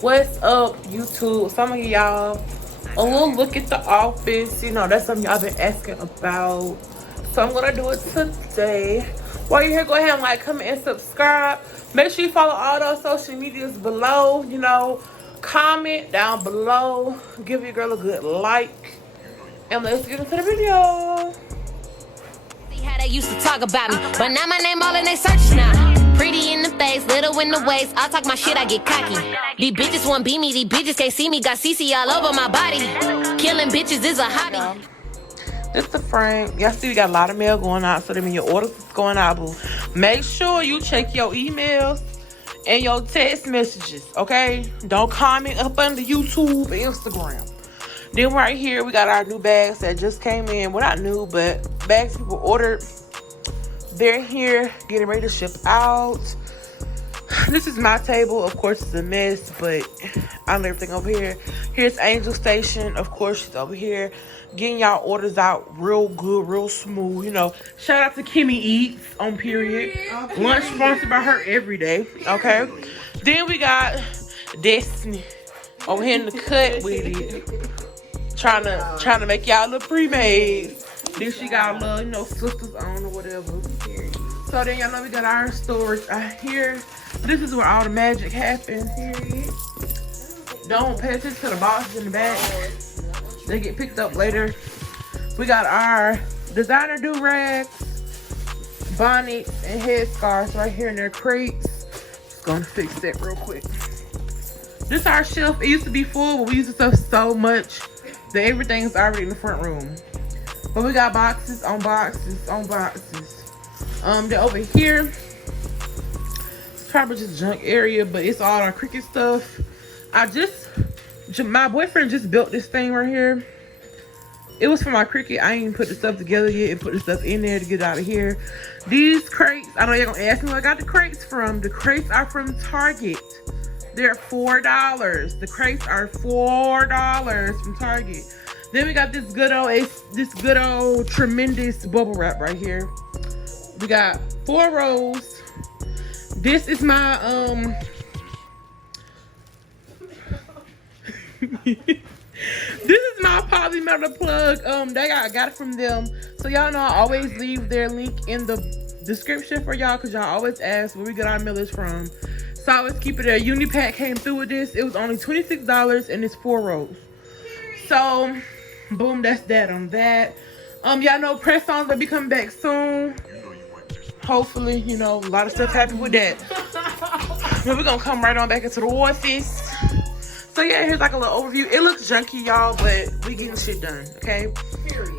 What's up, YouTube? Some of y'all a little look at the office. You know, that's something y'all been asking about. So I'm gonna do it today. While you're here, go ahead and like, comment, and subscribe. Make sure you follow all those social medias below. You know, comment down below. Give your girl a good like. And let's get into the video. See how they used to talk about me, but now my name all in their searches now. Pretty in the face, little in the waist. I talk my shit, I get cocky. These bitches won't be me, these bitches can't see me. Got CC all over my body. Killing bitches is a hobby. This the frame. Y'all see we got a lot of mail going out, so that means your orders is going out, boo. Make sure you check your emails and your text messages, okay? Don't comment up under YouTube and Instagram. Then right here, we got our new bags that just came in. Well, not new, but bags people ordered. They're here, getting ready to ship out. This is my table. Of course, it's a mess, but I love everything over here. Here's Angel Station. Of course, she's over here getting y'all orders out real good, real smooth. You know, shout out to Kimmy Eats on period. Lunch sponsored by her every day, okay? Then we got Destiny over here in the cut with it. Trying to make y'all look pre-made. Then she got a little, you know, sisters on or whatever. So then y'all know we got our storage out here. This is where all the magic happens. Period. Don't pay attention to the boxes in the back. They get picked up later. We got our designer do-rags, bonnets, and headscarves right here in their crates. Just gonna fix that real quick. This is our shelf. It used to be full, but we use this stuff so much that everything's already in the front room. But we got boxes on boxes on boxes. They're over here. It's probably just junk area, but it's all our Cricut stuff. My boyfriend just built this thing right here. It was for my Cricut. I ain't even put the stuff together yet and put the stuff in there to get out of here. These crates, I know y'all gonna ask me where I got the crates from. The crates are from Target. They're $4. The crates are $4 from Target. Then we got this good old tremendous bubble wrap right here. We got 4 rows. This is my this is my poly metal plug. I got it from them. So y'all know I always leave their link in the description for y'all, because y'all always ask where we get our millers from. So I always keep it there. Unipack came through with this. It was only $26 and it's 4 rows. So boom, that's that on that. Y'all know press-ons will be coming back soon. Hopefully, you know, a lot of stuff happened with that. But we're gonna come right on back into the office. So yeah, here's like a little overview. It looks junky, y'all, but we getting shit done, okay? Period.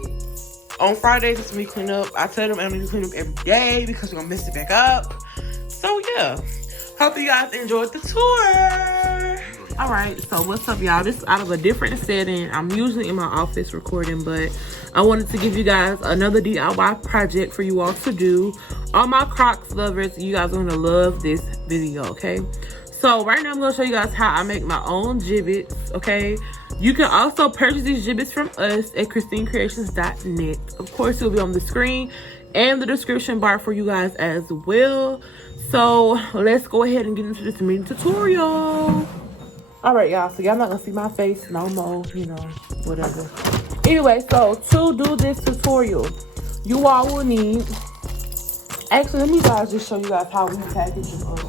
On Fridays, it's when we clean up. I tell them I need to clean up every day because we're gonna mess it back up. So yeah, hope you guys enjoyed the tour. All right, so what's up, y'all? This is out of a different setting. I'm usually in my office recording, but I wanted to give you guys another DIY project for you all to do. All my Crocs lovers, you guys are gonna love this video, okay? So right now I'm gonna show you guys how I make my own Jibbitz, okay? You can also purchase these Jibbitz from us at christinecreations.net. Of course, it'll be on the screen and the description bar for you guys as well. So let's go ahead and get into this mini tutorial. All right, y'all, so y'all not gonna see my face no more, you know, whatever. Anyway, so to do this tutorial, you all will need, actually, let me guys just show you guys how we package them up.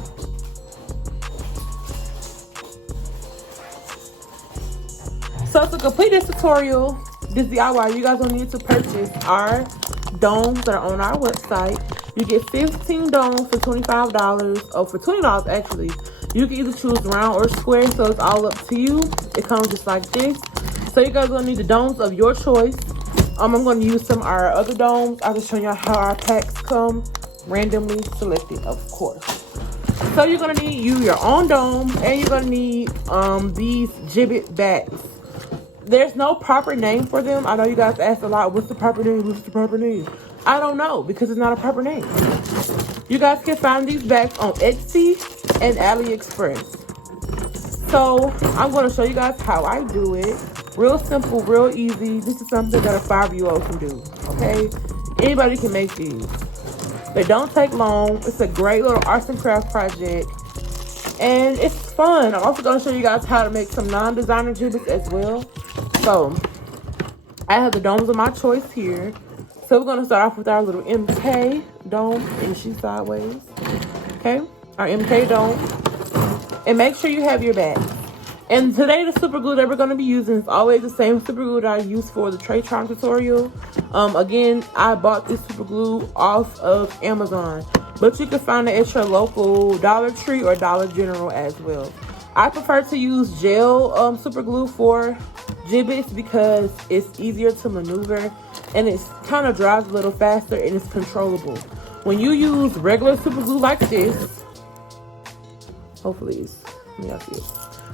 So to complete this tutorial, this DIY, you guys will need to purchase our domes that are on our website. You get 15 domes for $25, or for $20 actually. You can either choose round or square, so it's all up to you. It comes just like this. So you guys are gonna need the domes of your choice. I'm gonna use some of our other domes. I'll just show you how our packs come, randomly selected, of course. So you're gonna need your own dome, and you're gonna need these Jibbitz bags. There's no proper name for them. I know you guys ask a lot, what's the proper name? What's the proper name? I don't know, because it's not a proper name. You guys can find these bags on Etsy and AliExpress. So I'm going to show you guys how I do it. Real simple, real easy. This is something that a 5-year-old can do, okay? Anybody can make these. They don't take long. It's a great little arts and craft project. and it's fun. I'm also going to show you guys how to make some non-designer Jibbitz as well. So I have the domes of my choice here. So we're going to start off with our little MK dome, and she's sideways. Okay, our MK dome. And make sure you have your bag. And today the super glue that we're going to be using is always the same super glue that I used for the Trae'C tutorial. Again, I bought this super glue off of Amazon, but you can find it at your local Dollar Tree or Dollar General as well. I prefer to use gel super glue for Jibbitz because it's easier to maneuver and it kind of dries a little faster and it's controllable. When you use regular super glue like this, hopefully it's, yeah, see it.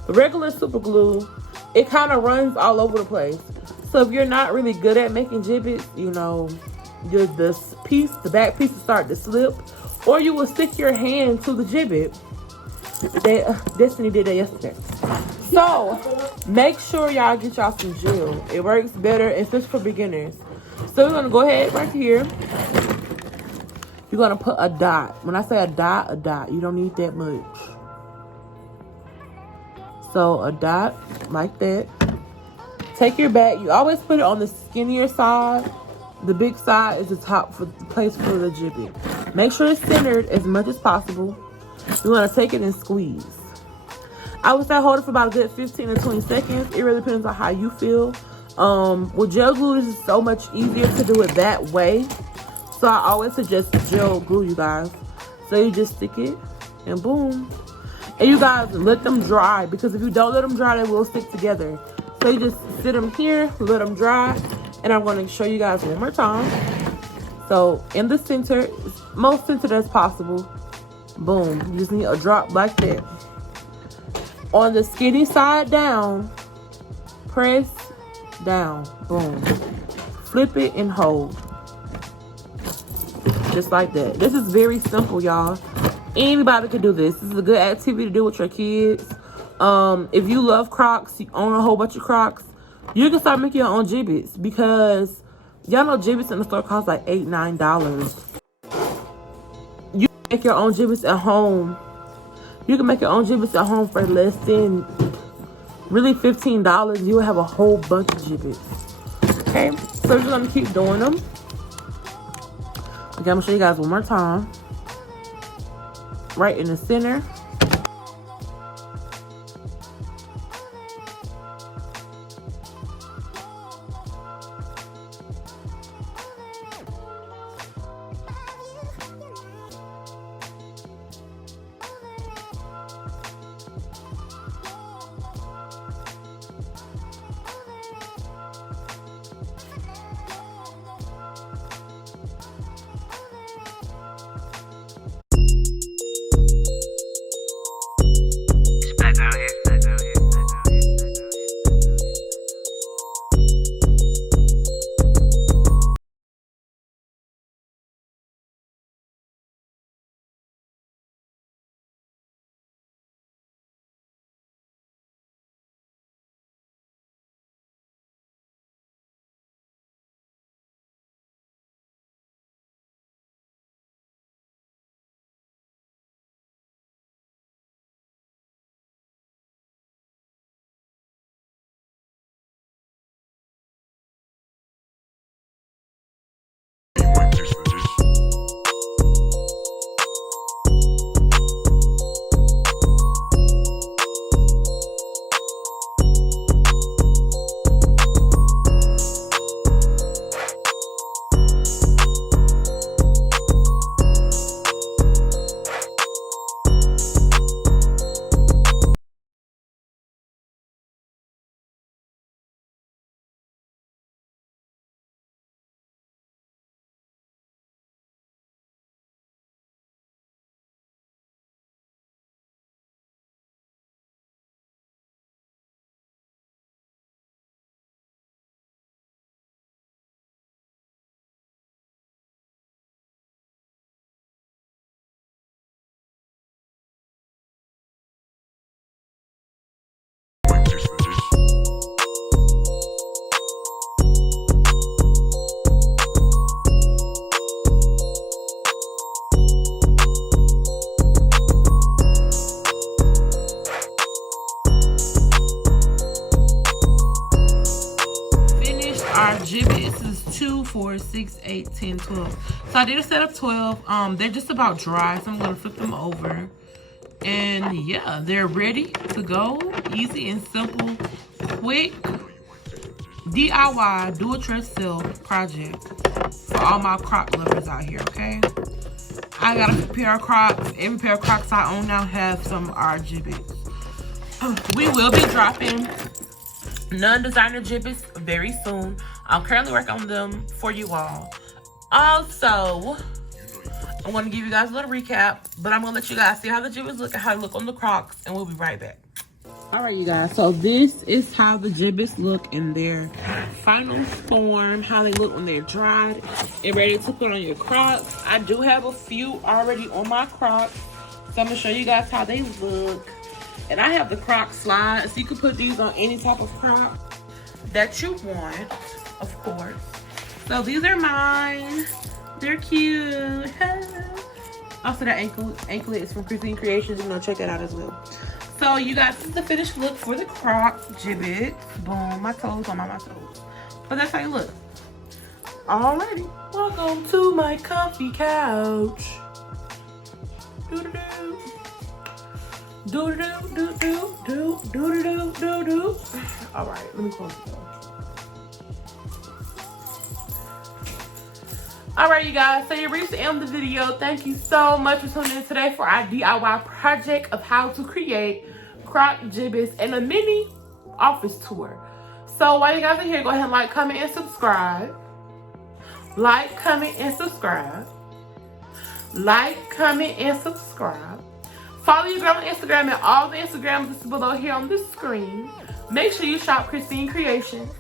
The regular super glue, it kind of runs all over the place. So if you're not really good at making Jibbitz, you know, the back piece will start to slip, or you will stick your hand to the Jibbit. Destiny did that yesterday. So make sure y'all get y'all some gel. It works better, especially for beginners. So we're gonna go ahead right here. You're gonna put a dot. When I say a dot. You don't need that much. So a dot like that. Take your bat. You always put it on the skinnier side. The big side is the top for the place for the Jibbit. Make sure it's centered as much as possible. You want to take it and squeeze. I would say hold it for about a good 15 to 20 seconds. It really depends on how you feel. With gel glue, this is so much easier to do it that way. So I always suggest gel glue, you guys. So you just stick it and boom. And you guys let them dry, because if you don't let them dry, they will stick together. So you just sit them here, let them dry, and I'm going to show you guys one more time. So in the center, most centered as possible. Boom. You just need a drop like that. On the skinny side down, press down. Boom. Flip it and hold. Just like that. This is very simple, y'all. Anybody can do this. This is a good activity to do with your kids. If you love Crocs, you own a whole bunch of Crocs, you can start making your own Jibbitz, because y'all know Jibbitz in the store cost like $8, $9. You can make your own Jibbitz at home. You can make your own Jibbitz at home for less than really $15. You will have a whole bunch of Jibbitz. Okay, so we're gonna keep doing them. Okay, I'm gonna show you guys one more time. Right in the center. Jibbitz is 2, 4, 6, 8, 10, 12. So I did a set of 12. They're just about dry, so I'm gonna flip them over. And yeah, they're ready to go. Easy and simple, quick DIY, do it yourself project for all my Croc lovers out here, okay? I got a pair of Crocs. Every pair of Crocs I own now have some Jibbitz. We will be dropping non-designer Jibbitz very soon. I'm currently working on them for you all. Also, I want to give you guys a little recap, but I'm going to let you guys see how the Jibbitz look and how they look on the Crocs, and we'll be right back. Alright, you guys, so this is how the Jibbitz look in their final form, how they look when they're dried and ready to put on your Crocs. I do have a few already on my Crocs, so I'm going to show you guys how they look. And I have the Croc slides, so you can put these on any type of Croc that you want, of course. So these are mine. They're cute. Also, the anklet is from Christine Creations. You know, check that out as well. So you guys, this is the finished look for the Croc Jibbitz. Boom, my toes on my toes. But that's how you look. Alrighty, welcome to my comfy couch. Doo-doo-doo. Do-do-do-do-do-do-do-do-do-do. Alright, let me close the door. Alright, you guys, so you reached the end of the video. Thank you so much for tuning in today for our DIY project of how to create Croc Jibbitz and a mini office tour. So while you guys are here, go ahead and like, comment, and subscribe. Like, comment, and subscribe. Like, comment, and subscribe. Follow your girl on Instagram at all the Instagrams is below here on the screen. Make sure you shop Christine Creations.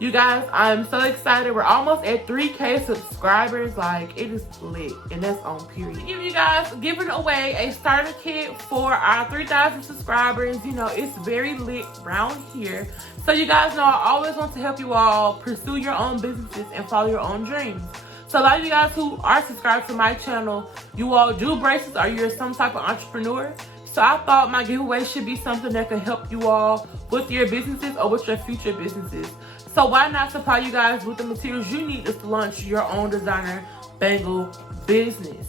You guys, I'm so excited. We're almost at 3K subscribers. Like, it is lit, and that's on period. Give you guys giving away a starter kit for our 3,000 subscribers. You know, it's very lit around here. So you guys know I always want to help you all pursue your own businesses and follow your own dreams. So a lot of you guys who are subscribed to my channel, you all do braces or you're some type of entrepreneur. So I thought my giveaway should be something that can help you all with your businesses or with your future businesses. So why not supply you guys with the materials you need to launch your own designer bangle business.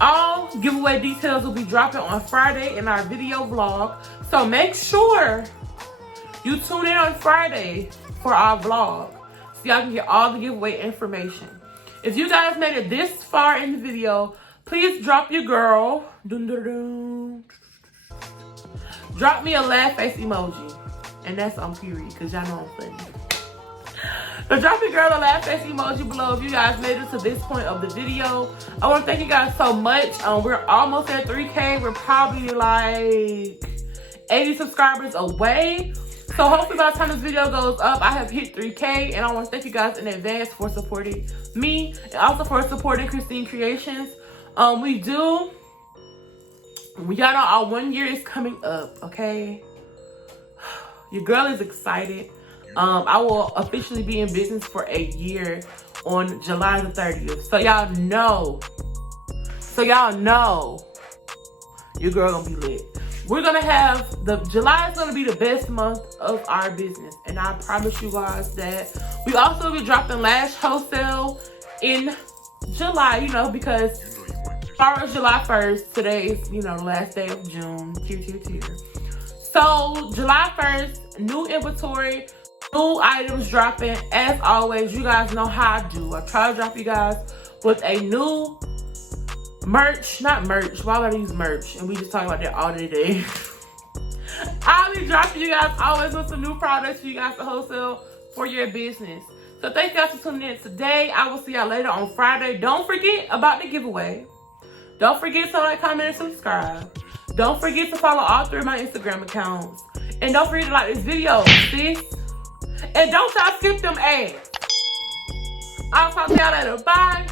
All giveaway details will be dropping on Friday in our video vlog. So make sure you tune in on Friday for our vlog so y'all can get all the giveaway information. If you guys made it this far in the video, please drop your girl. Drop me a laugh face emoji. And that's on period, because y'all know I'm funny. So drop your girl a laugh face emoji below if you guys made it to this point of the video. I want to thank you guys so much. We're almost at 3K. We're probably like 80 subscribers away. So hopefully by the time this video goes up, I have hit 3K. And I want to thank you guys in advance for supporting me and also for supporting Christine Creations. Y'all know our 1 year is coming up, okay? Your girl is excited. I will officially be in business for a year on July the 30th. So y'all know your girl gonna be lit. We're gonna have July is gonna be the best month of our business. And I promise you guys that. We also will be dropping lash wholesale in July, you know, because tomorrow is July 1st. Today is, you know, the last day of June. Tear. So July 1st, new inventory, new items dropping. As always, you guys know how I do. I try to drop you guys with a new merch. Not merch. Why would I use merch? And we just talk about that all day today. I'll be dropping you guys always with some new products for you guys to wholesale for your business. So thank you guys for tuning in today. I will see y'all later on Friday. Don't forget about the giveaway. Don't forget to like, comment, and subscribe. Don't forget to follow all 3 of my Instagram accounts. And don't forget to like this video, sis. And don't y'all skip them ads. I'll talk to y'all later. Bye.